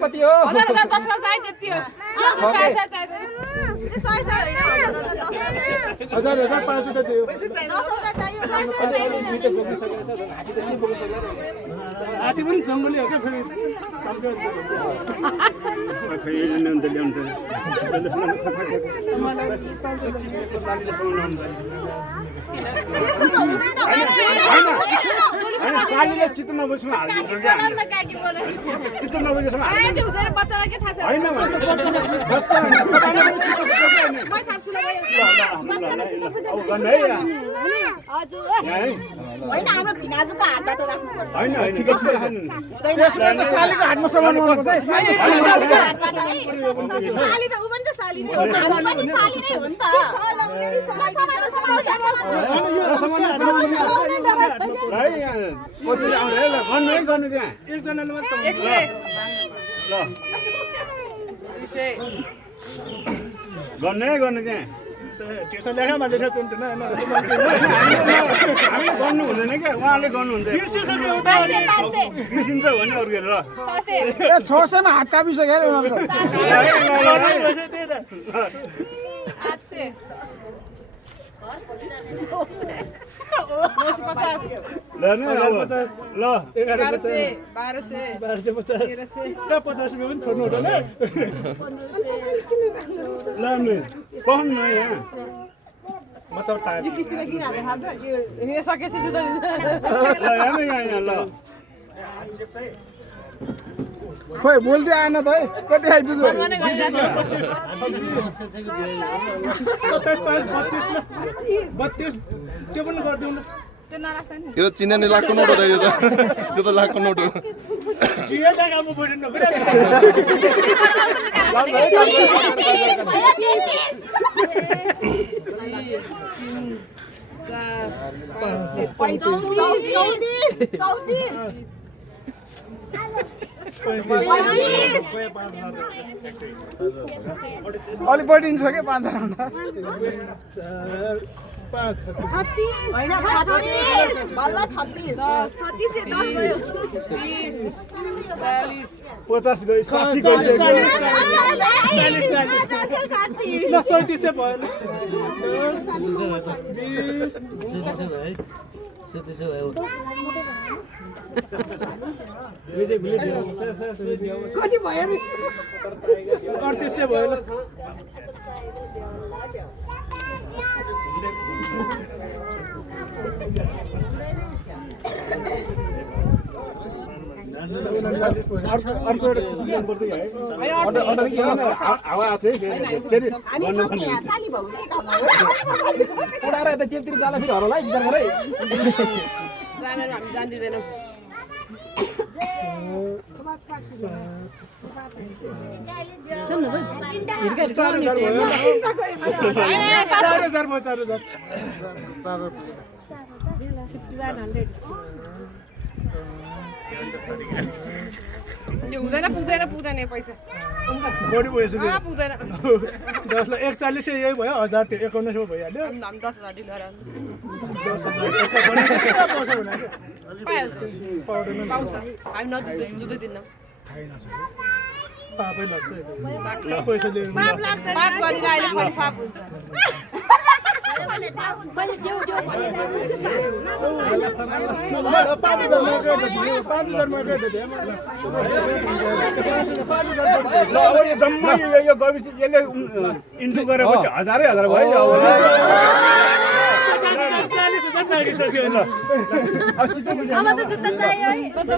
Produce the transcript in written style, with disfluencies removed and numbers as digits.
कति हो 10 चाहिँ त्यति हो 500 त दियो आटी पनि जङ्गली हो क्या सालीले चित्त नबुझ्नु हाल्नु चित्त नबुझेसम्म बच्चालाई के थाहा छ होइन हाम्रो भिनाजुको हातबाट राख्नुपर्छ हैन ठिकै छ त्यसमा त सालीको हातमा सामान गर्नुपर्छ साली त उ पनि त साली नै हो हामी पनि साली नै हो नि त गर्नु त्यहाँ एकजनाले मात्र गर्नु त्यहाँ त्यसो लेखामा लेखेको हुन्थेन हामी गर्नु हुँदैन क्या उहाँले गर्नुहुन्छ बिर्सिन्छ भने अरू हेरेर 600 मा हात कापिसक्यो खोइ बोल्दै आएन त है कति आइपुग्यो 27 5 32 त्यो पनि गरिदिउँ यो त चिन्ने लाखको नोट हो त यो त लाखको नोट हो जियो त काम बुझ्नु अलि बढिन्छ क्या 5 जना 50 गयो 60 गइसक्यो 40 भयो जान्दिदैनौ यो हुँदैन पुग्दैन पैसा बढी भइसक्यो पुग्दैन 10,41 यही भयो 1000 त्यो 1900 भइहाल्यो हामी 10,000 दिएर 10,000 पाउँछ हामी नजुदै दिन्न पापै लाग्छ पैसा लिएर पाप गरेर अहिले पनि पाप हुन्छ मैले जेउ जेउ भने 5,000 जम्मै यो गर्मी यसले इन्टु गरेपछि 1000 भयो अब 40,000 नागिसक्यो ल अब त जुत्ता चाहियो है पैसा